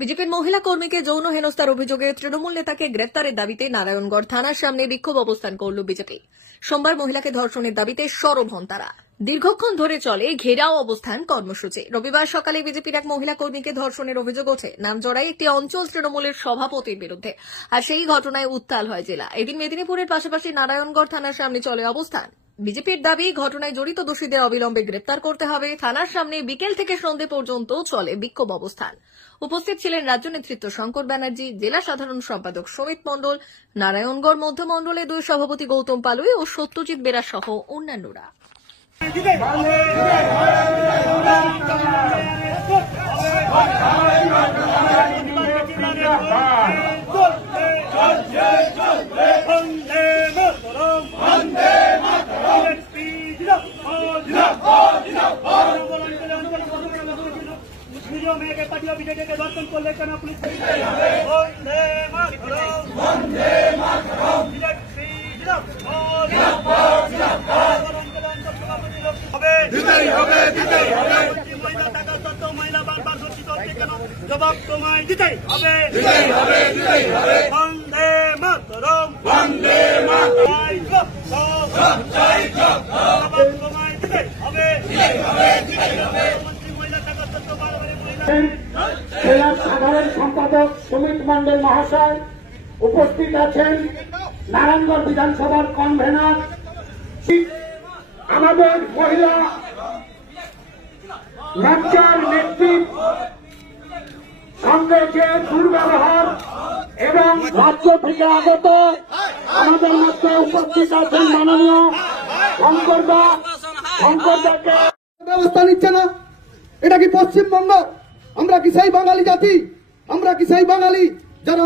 বিজেপির মহিলা কর্মীকে যৌন হেনস্থার অভিযোগে তৃণমূল নেতাকে গ্রেপ্তারের দাবিতে নারায়ণগড় থানার সামনে বিক্ষোভ অবস্থান করল বিজেপি। সোমবার মহিলাকে ধর্ষণের দাবিতে সরব হন তারা। দীর্ঘক্ষণ ধরে চলে ঘেরাও অবস্থান কর্মসূচি। রবিবার সকালে বিজেপির এক মহিলা কর্মীকে ধর্ষণের অভিযোগ ওঠে নামজড়ায় একটি অঞ্চল তৃণমূলের সভাপতির বিরুদ্ধে, আর সেই ঘটনায় উত্তাল হয় জেলা। এদিন মেদিনীপুরের পাশাপাশি নারায়ণগড় থানার সামনে চলে অবস্থান। বিজেপির দাবি, ঘটনায় জড়িত দোষীদের অবিলম্বে গ্রেপ্তার করতে হবে। থানার সামনে বিকেল থেকে সন্ধ্যে পর্যন্ত চলে বিক্ষোভ অবস্থান। উপস্থিত ছিলেন রাজ্য নেতৃত্ব শঙ্কর ব্যানার্জি, জেলা সাধারণ সম্পাদক সমিত মণ্ডল, নারায়ণগড় মধ্য মণ্ডলের 2 সভাপতি গৌতম পালুই ও সত্যজিৎ বেরা সহ অন্যান্যরা। दर्शन को लेकर पुलिस महिला बार बार जवाब तुम्हें दिते वंदे मातरम वंदे मातरम জেলা সাধারণ সম্পাদক সমিত মণ্ডল মহাশয় উপস্থিত আছেন, নারায়ণগড় বিধানসভার কনভেনার, আমাদের মহিলা মোর্চার নেতৃত্ব সঙ্গে যে দুর্ব্যবহার এবং রাজ্য থেকে আগত আমাদের মধ্যে উপস্থিত আছেন মাননীয় শঙ্করদাকে ব্যবস্থা নিচ্ছে না। এটা কি পশ্চিমবঙ্গ? আমরা কি সেই বাঙালি জাতি? আমরা কি সেই বাঙালি যারা